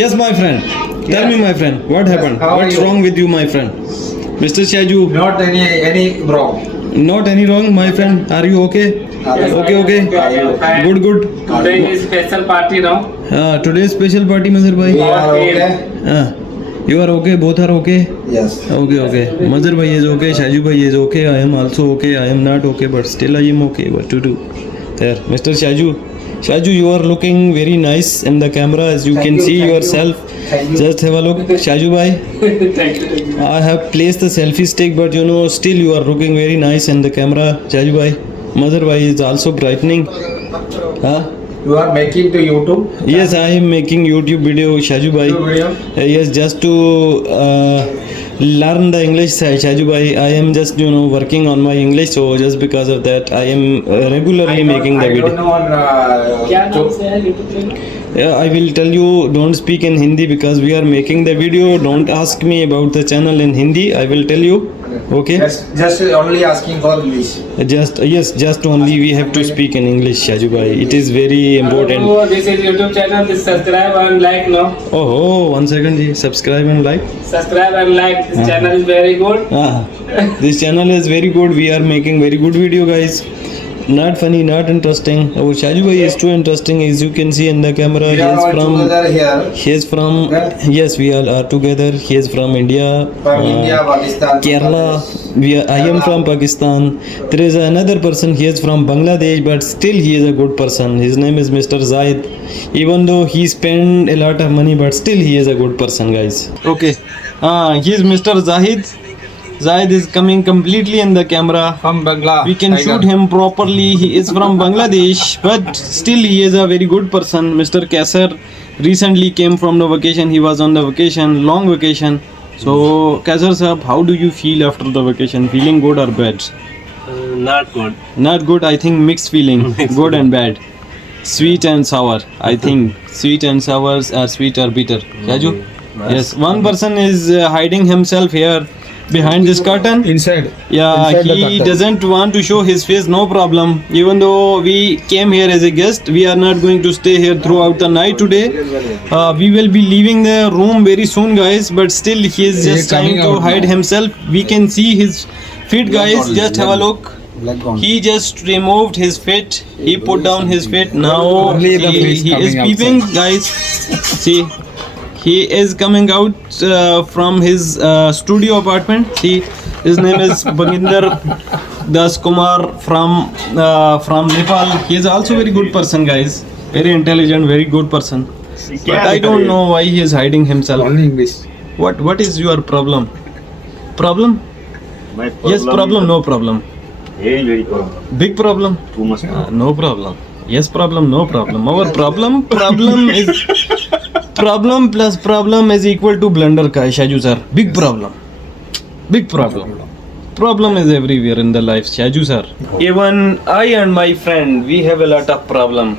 Yes, my friend. Tell me, my friend, what happened? How are What's you? wrong with you, my friend? Mr. Shaju, Not any wrong. not any wrong, my friend. Are you okay? Okay. Good. Today is special party now. Today's special party, Mazhar We bhai. are okay. You are okay. Both are okay. Yes. Okay. Mazhar bhai is okay. Shaju bhai is okay. I am also okay. I am not okay, but still I am okay. What to do? There, Mr. Shaju, you are looking very nice in the camera, as you can see yourself. Thank you. Just have a look, Shaju bhai. Thank you. I have placed the selfie stick, but still you are looking very nice in the camera, Shaju bhai. Mother bhai is also brightening. Huh? You are making to YouTube. Yes, I am making YouTube video, Shaju bhai. YouTube video. Yes, just to learn the English, Shaju bhai. I am just working on my English, so just because of that, I am regularly making the I video. don't know on क्या नाम से है YouTube channel? Yeah, I will tell you, don't speak in Hindi because we are making the video. Don't ask me about the channel in Hindi. I will tell you. Okay? just only asking for English. Just only we have to speak in English, Shaju bhai. It is very important. Oh, this is YouTube channel. This subscribe and like now. Oh, 1 second, ji. Subscribe and like. Subscribe and like. This channel is very good. This channel is very good. We are making very good video, guys. Not funny, not interesting. Our Shaju bhai is too interesting, as you can see in the camera. We are all together here. He is from. Okay. Yes, we all are together. He is from India. From India, Pakistan, Kerala. I am from Pakistan. There is another person. He is from Bangladesh, but still he is a good person. His name is Mr. Zaid. Even though he spent a lot of money, but still he is a good person, guys. Okay. He is Mr. Zahid. Zaid is coming completely in the camera. From Bangla. We can shoot him properly. He is from Bangladesh, but still he is a very good person. Mr. Kaisar recently came from the vacation. He was on the vacation, long vacation. So, Kaisar sahab, how do you feel after the vacation? Feeling good or bad? Not good. Not good. I think mixed feeling. Good and bad. Sweet and sour. I think sweet and sours are sweet or bitter. Shaju? Yes. One person is hiding himself here behind this curtain. Inside. Yeah, Inside the he curtain. doesn't want to show his face, no problem. Even though we came here as a guest, we are not going to stay here throughout the night today. We will be leaving the room very soon, guys, but still he is just trying to hide himself. We can see his feet, guys. Just have a look. He just removed his feet. He put down his feet. Now Only the face he is coming peeping, guys. See. He is coming out from his studio apartment. See, his name is Baginder Das Kumar from Nepal. He is also very good person, guys. Very intelligent, very good person. But I don't know why he is hiding himself. Only English. What is your problem? Problem? My problem Yes, problem. No problem. very problem. Big problem? Too much. No problem. Yes, problem. No problem. Our problem is. Problem plus problem is equal to blunder, Shaju sir. Big problem. Problem is everywhere in the life, Shaju sir. Even I and my friend, we have a lot of problem.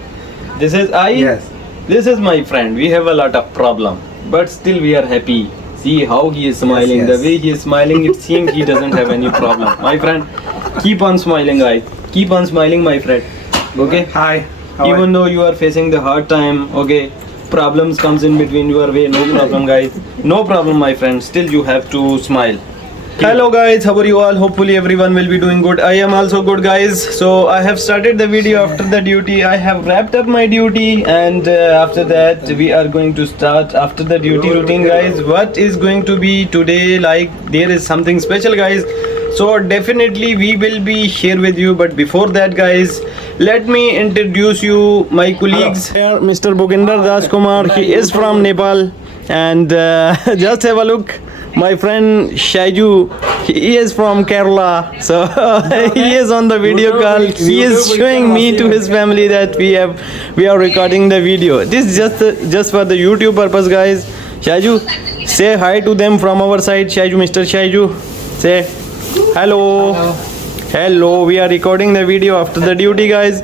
This is I. Yes. This is my friend. We have a lot of problem, but still we are happy. See how he is smiling. Yes. The way he is smiling, it seems he doesn't have any problem. My friend, keep on smiling, guys. Keep on smiling, my friend. Okay. Hi. Even though you are facing the hard time, okay, problems comes in between your way, no problem, guys. No problem, my friend. Still you have to smile. Hello guys, how are you all? Hopefully everyone will be doing good. I am also good, guys. So I have started the video after the duty. I have wrapped up my duty, and after that we are going to start after the duty routine, guys. What is going to be today? Like, there is something special, guys. So definitely we will be here with you, but before that, guys, let me introduce you my colleagues. Here, Mr. Bhupinder Das Kumar, he is from Nepal, and just have a look. My friend Shaju, he is from Kerala, so he is on the video call. He is showing me to his family that we are recording the video. This is just for the YouTube purpose, guys. Shaju, say hi to them from our side. Shaju, Mr. Shaju, say hello. Hello, we are recording the video after the duty, guys.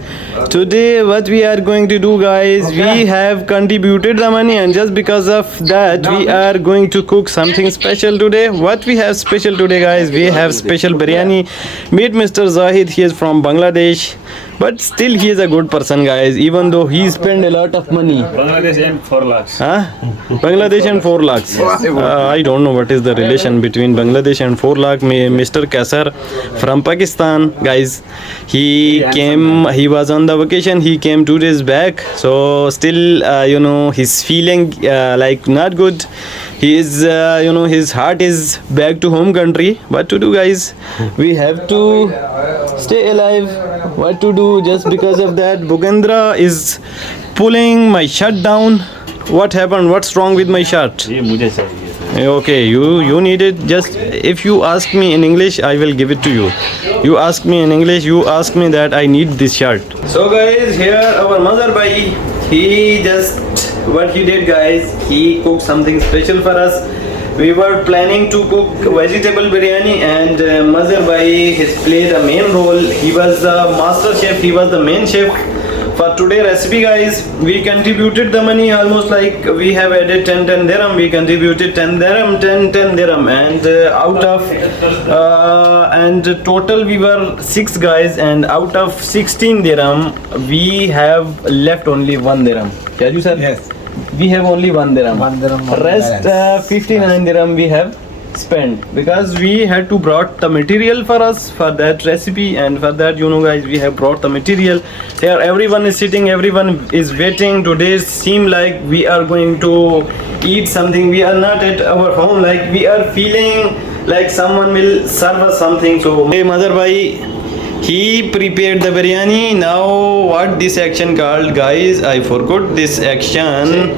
Today what we are going to do, guys, we have contributed the money, and just because of that we are going to cook something special today. What we have special today, guys, we have special biryani. Meet Mr. Zahid. He is from Bangladesh, but still he is a good person, guys, even though he spent a lot of money. Bangladesh and 4 lakhs. Huh? Bangladesh and 4 lakhs. I don't know what is the relation between Bangladesh and 4 lakh. Mr. Kaisar from Pakistan, guys, he came, he was on the vacation, he came 2 days back, so still he's feeling like not good. He is his heart is back to home country. What to do, guys? We have to stay alive. What to do? Just because of that, Bhugendra is pulling my shirt down. What happened? What's wrong with my shirt? ये मुझे चाहिए. Okay, you need it. Just if you ask me in English, I will give it to you. You ask me in English, you ask me that I need this shirt. So guys, here our mother bhai, he just what he did, guys, he cooked something special for us. We were planning to cook vegetable biryani, and Mazhar bhai has played a main role. He was the master chef, he was the main chef for today recipe, guys. We contributed the money, almost like we have added 10 dirham. We contributed 10 dirham, 10 dirham, and out of and total we were 6 guys, and out of 16 dirham we have left only 1 dirham. Can you, sir? Yes. We have only 1 dirham. 1 dirham on Rest balance. 59 dirham we have spent, because we had to brought the material for us for that recipe, and for that, guys, we have brought the material. Here everyone is sitting, everyone is waiting. Today seem like we are going to eat something. We are not at our home, like we are feeling like someone will serve us something. So hey, mother bhai, he prepared the biryani. Now what this action called, guys? I forgot this action.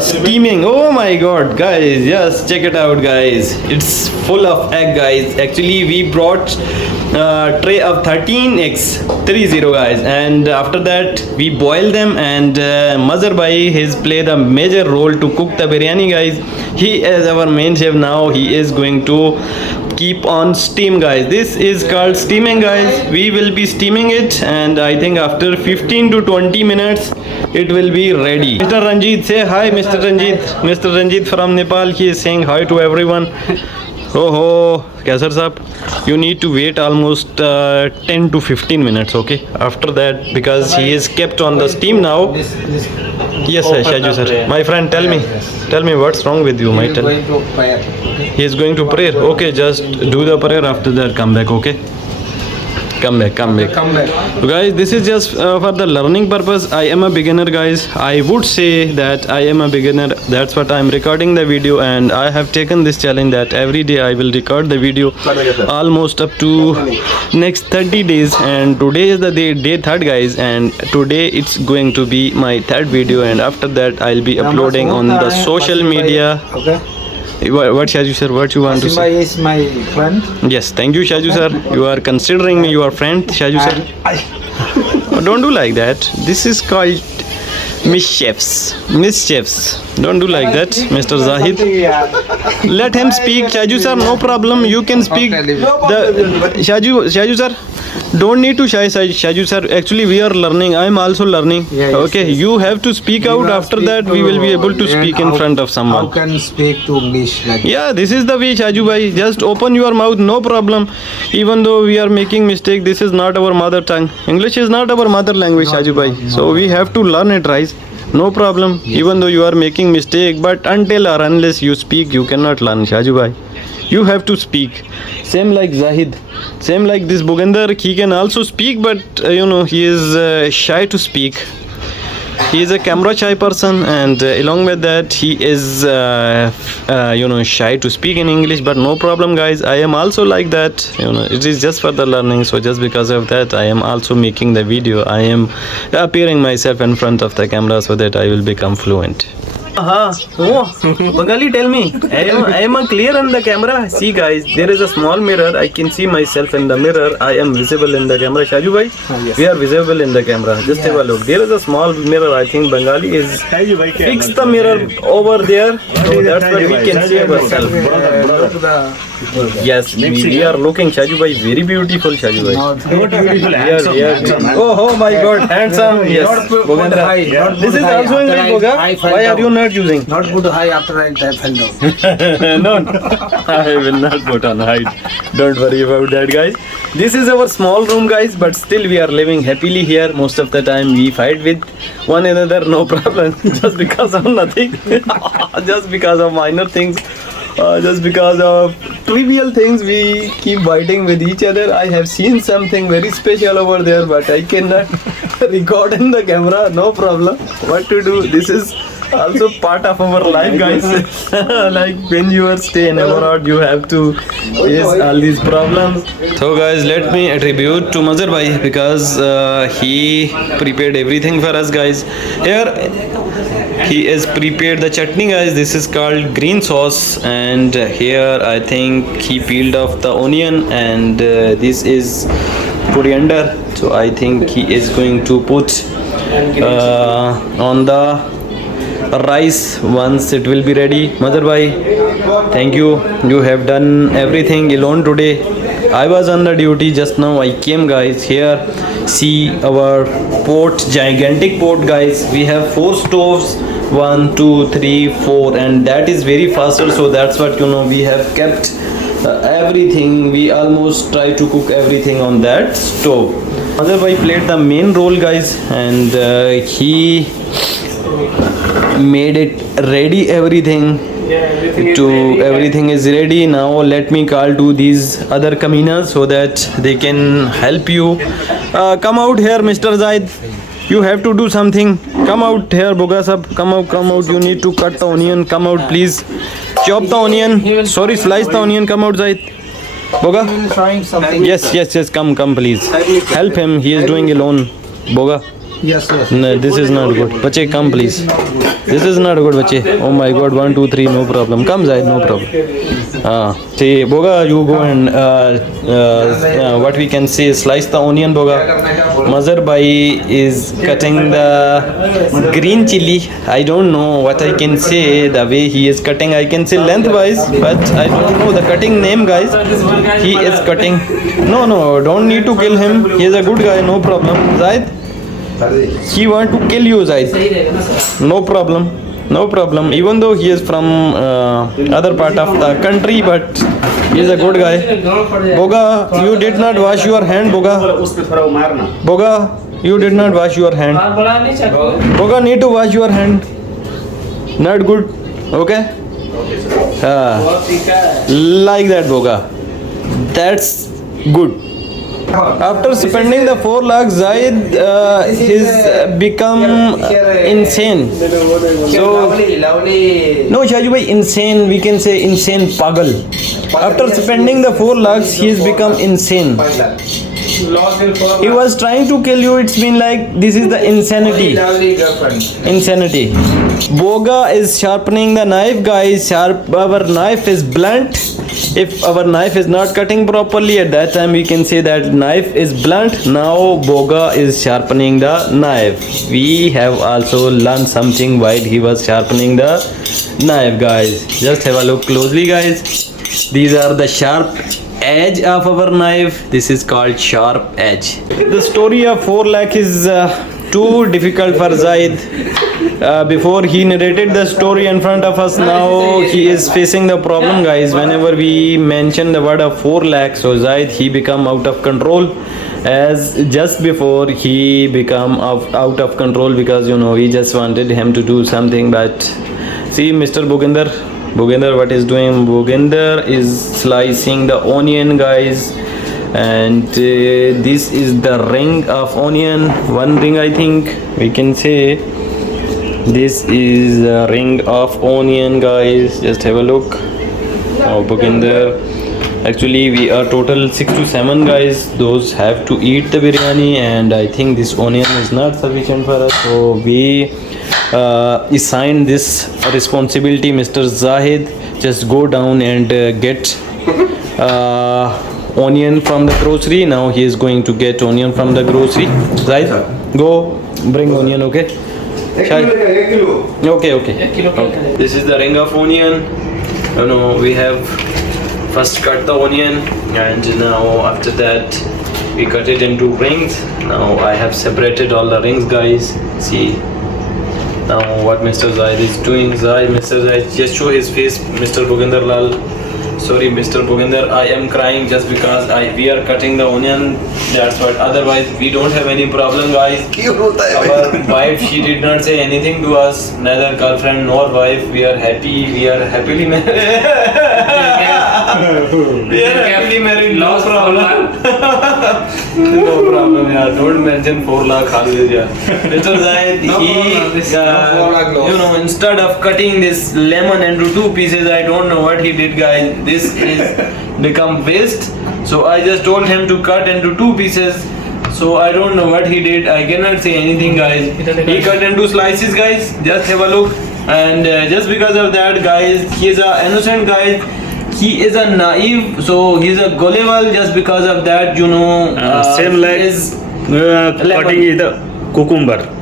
Steaming. Oh my god, guys, yes, check it out, guys. It's full of egg, guys. Actually we brought tray of 13 eggs, 30, guys, and after that we boil them, and Mazhar bhai has played a major role to cook the biryani, guys. He is our main chef now. He is going to keep on steam, guys. This is called steaming, guys. We will be steaming it, and I think after 15 to 20 minutes it will be ready. Mr. Ranjit, say hi. Mr. Ranjit from Nepal, he is saying hi to everyone. Oh, Kaisar Saab, you need to wait almost 10 to 15 minutes, okay? After that, because he is kept on the steam now. Yes, sir, Shaju sir. My friend, tell me what's wrong with you, He my is tell. going to prayer. Okay? He is going to prayer. Okay, just do the prayer. After that, come back. Okay. Come back. Come back. So guys, this is just for the learning purpose. I am a beginner, guys. I would say that I am a beginner. That's what I'm recording the video, and I have taken this challenge that every day I will record the video almost up to next 30 days. And today is the day 3rd, guys, and today it's going to be my 3rd video, and after that I'll be uploading on the social media. Okay. What Shaju sir, what you want to Simba say? is my friend. Yes, thank you, Shaju sir. You are considering me your friend, Shaju sir. Oh, don't do like that. This is called mischiefs. Don't do like that, Mr. Zahid. Let him speak, Shaju sir. No problem. You can speak. The Shaju sir. Don't need to shy, Shaju sir. Actually, we are learning. I am also learning. Yes, Okay, yes. you have to speak out. You After speak that, we will be able to speak in how- front of someone. How can speak to English like Yeah, this is the way, Shaju bhai. Just open your mouth, no problem. Even though we are making mistake, this is not our mother tongue. English is not our mother language, Shaju bhai. So we have to learn it, right? No problem. Even though you are making mistake, but until or unless you speak, you cannot learn, Shaju bhai. You have to speak. Same like Zahid. Same like this Bhugendra. He can also speak, but he is shy to speak. He is a camera shy person, and along with that he is shy to speak in English, but no problem, guys. I am also like that. It is just for the learning. So just because of that, I am also making the video. I am appearing myself in front of the camera so that I will become fluent. Oh, Bengali, tell me. I am clear on the camera. See, guys, there is a small mirror. I can see myself in the mirror. I am visible in the camera. Shaju bhai, yes. we are visible in the camera. Just have a look. There is a small mirror. I think Bengali is fix the mirror over there. So that's what we can see ourselves. Yes, we are looking Shaju bhai very beautiful. Shaju bhai. Oh my God, handsome. Yes, Bogandra. This is also in Boga. Why are you not using? Not put high after I fell down. No, I will not put on height. Don't worry about that, guys. This is our small room, guys, but still we are living happily here. Most of the time we fight with one another, no problem. Just because of nothing. Just because of minor things. Just because of trivial things we keep fighting with each other. I have seen something very special over there, but I cannot record in the camera. No problem. What to do? This is also part of our life, guys. Like when you are staying abroad, you have to face all these problems. So guys, let me attribute to Mazhar bhai because he prepared everything for us, guys. Here he has prepared the chutney, guys. This is called green sauce, and here I think he peeled off the onion, and this is coriander. So I think he is going to put on the rice once it will be ready. Mother bhai, thank you. You have done everything alone today. I was on the duty just now. I came, guys. Here, see our pot, gigantic pot, guys. We have 4 stoves. 1, 2, 3, 4, and that is very faster. So that's what we have kept everything. We almost try to cook everything on that stove. Mother bhai played the main role, guys, and he made it ready, everything. Everything is ready. Now let me call to these other kaminas so that they can help you. Come out here, Mr. Zaid. You have to do something. Come out here, Boga sab. Come out. You need to cut the onion. Come out, please. Chop the onion. Sorry, slice the onion. Come out, Zaid. Boga. Trying something. Yes. Come, please. Help him. He is doing alone. Boga. Yes. No, this is not good. Bache, come please. This is not good, bache. Oh my God, 1, 2, 3, no problem. Come, Zaid, no problem. See, Boga, you go and what we can say, slice the onion, Boga. Mazhar bhai is cutting the green chili. I don't know what I can say. The way he is cutting, I can say lengthwise, but I don't know the cutting name, guys. He is cutting. No, don't need to kill him. He is a good guy, no problem. Zaid, he want to kill you, Zaid. No problem. Even though he is from other part of the country, but he is a good guy. Boga, you did not wash your hand, Boga. Boga, you did not wash your hand. Boga, need to wash your hand. Not good. Okay. Like that, Boga. That's good. After spending the 4 lakhs, Zaid has become insane. So, no, Shaju bhai, insane. We can say insane pagal. After spending the 4 lakhs, he has become insane. He was trying to kill you. It's been like this is the insanity. Boga is sharpening the knife, guys. Our knife is blunt. If our knife is not cutting properly, at that time we can say that knife is blunt. Now Boga is sharpening the knife. We have also learned something while he was sharpening the knife, guys. Just have a look closely, guys. These are the sharp edge of our knife. This is called sharp edge. The story of 4 lakh is too difficult for Zaid. Before he narrated the story in front of us, now he is facing the problem, guys. Whenever we mention the word of 4 lakh, so Zaid, he become out of control. As just before he become out of control because we just wanted him to do something, but see Mr. Bhuginder what is doing? Bhuginder is slicing the onion, guys, and this is the ring of onion. 1 ring, I think we can say. This is a ring of onion, guys. Just have a look. Oh, Bhuginder. Actually, we are total 6 to 7 guys. Those have to eat the biryani, and I think this onion is not sufficient for us. So we assign this responsibility Mr. Zahid. Just go down and get onion from the grocery. Now he is going to get onion from the grocery. Zahid, go bring onion, okay? Okay, okay. This is the ring of onion. You know, we have first cut the onion, and now after that we cut it into rings. Now I have separated all the rings, guys. See now what Mr. Zahid is doing. Mr. Zahid, just show his face, Mr. Bhupinder Lal. Sorry, Mr. Bhupinder, I am crying just because we are cutting the onion. That's what. Otherwise, we don't have any problem, guys. Our wife, she did not say anything to us. Neither girlfriend nor wife. We are happy. We are happily married. We are happily married. No problem. No problem. Yeah. Don't mention 4 lakh always. Yeah. Mr. Zahid, you know, instead of cutting this lemon into 2 pieces, I don't know what he did, guys. This is become waste. So I just told him to cut into 2 pieces. So I don't know what he did. I cannot say anything, guys. He cut into slices, guys. Just have a look. And just because of that, guys, he is an innocent guy. He is a naive. So he is a gullible. Just because of that, you know. Same like cutting the cucumber.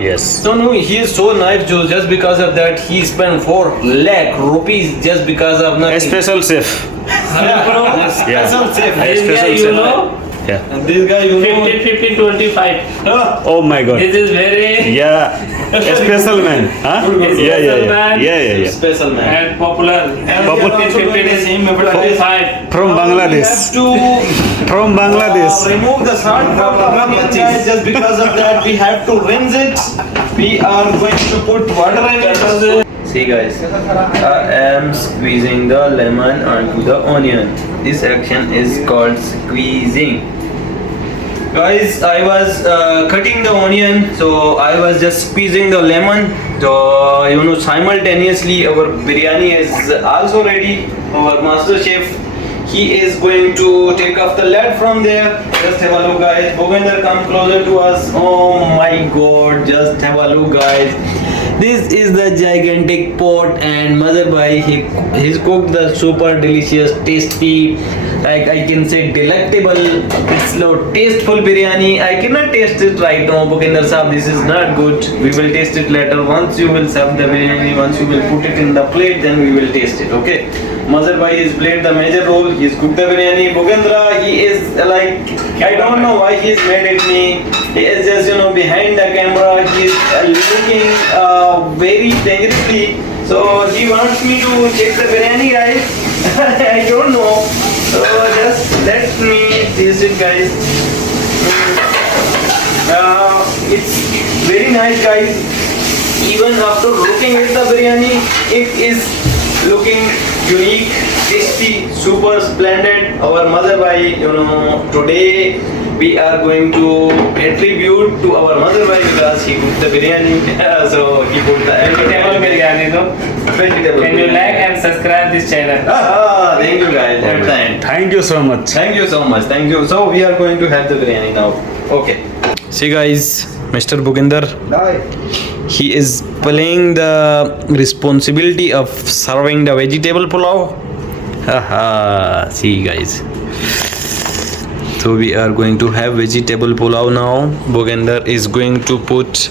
Yes. So no, he is so naive. Just because of that, he spent 4 lakh rupees just because of nothing. Special chef. Special chef. Special You chef. know, Yeah. And this guy, you know. 15, 15, 25. Oh my God. This is very Yeah. Special man. Huh? Yeah. Special man. and popular. And Popular. 15, 15 is 25. From We Bangladesh. have to From Bangladesh. remove the salt from the onion, guys. Just because of that, we have to rinse it. We are going to put water in it. See, guys, I am squeezing the lemon onto the onion. This action is called squeezing. Guys, I was cutting the onion, so I was just squeezing the lemon. So you know, simultaneously our biryani is also ready. Our master chef, he is going to take off the lid from there. Just have a look, guys. Bhupinder, come closer to us. Oh my God, just have a look, guys. This is the gigantic pot, and Mother Bhai, he's cooked the super delicious, tasty, like I can say delectable, it's low tasteful biryani. I cannot taste it right now, Bhupinder Saab. This is not good. We will taste it later. Once you will serve the biryani, once you will put it in the plate, then we will taste it. Okay. Mother Bhai has played the major role. He's cooked the biryani. Bhupinder, he is like, I don't know why he's mad at me. He is just, you know, behind the camera. He's looking very dangerously. So he wants me to check the biryani, guys. I don't know. So just let me taste it, guys. It's very nice, guys. Even after looking at the biryani, it is looking unique, tasty, super splendid. Our Mother Bhai, you know, today we are going to attribute to our Mother Bhai because he cooked the biryani. So he put the Vegetable biryani, no? vegetable. Can you like and subscribe this channel? Thank you, guys. Every time. Thank you so much. Thank you so much. Thank you. So we are going to have the biryani now. Okay. See, guys, Mr. Bhupinder, he is playing the responsibility of serving the vegetable pulao. Haha. See, guys. So we are going to have vegetable pulao now. Bhupinder is going to put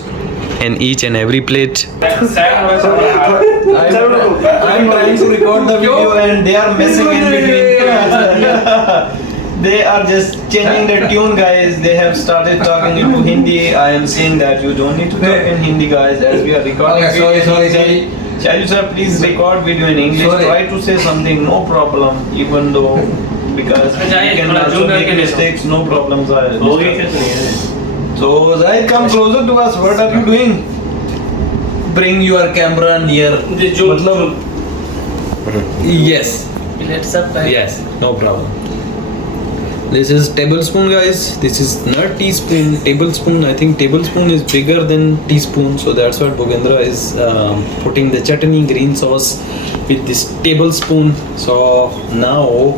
in each and every plate. I'm trying to record the video and they are messing in between. They are just changing the tune, guys. They have started talking into Hindi. I am saying that you don't need to talk in Hindi, guys, as we are recording. Okay, sorry. Shall sir, please record video in English. Sorry. Try to say something, no problem, even though because you can also make mistakes, no problems. So Zahid, come closer to us. What are you doing? Bring your camera near. Yes. Yes, no problem. This is tablespoon, guys. This is not teaspoon. Tablespoon. I think tablespoon is bigger than teaspoon, so that's what Bhupinder is putting the chutney green sauce with this tablespoon. So now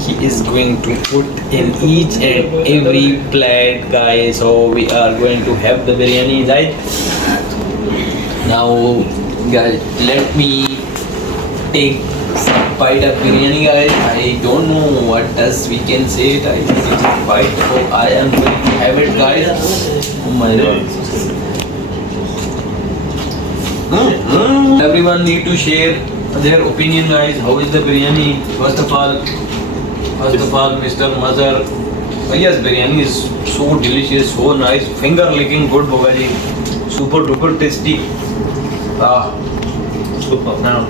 he is going to put in each and every plate, guys. So we are going to have the biryani, right? Now, guys, let me take some bite of biryani, guys. I don't know what else we can say it. I think it is bite. So I am going to have it, guys. Oh my god. Everyone need to share their opinion, guys. How is the biryani? First of all, Mr. Mazhar. Yes, biryani is so delicious, so nice. Finger licking good, Bogaji. Super duper tasty. Super. Now,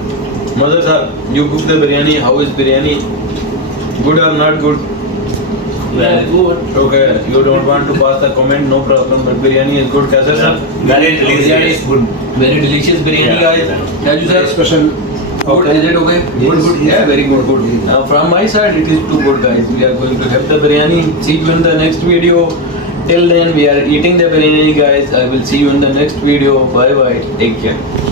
Mazhar sir, you cook the biryani. How is biryani? Good or not good? Yeah, good. Okay, you don't want to pass the comment, no problem. But biryani is good, Kaisa sir. Very delicious. Biryani is good. Very delicious biryani, guys. Raju sir. Special. Good, is it okay? Good, good. Yeah, very good, good. From my side, it is too good, guys. We are going to have the biryani. See you in the next video. Till then, we are eating the biryani, guys. I will see you in the next video. Bye bye. Take care.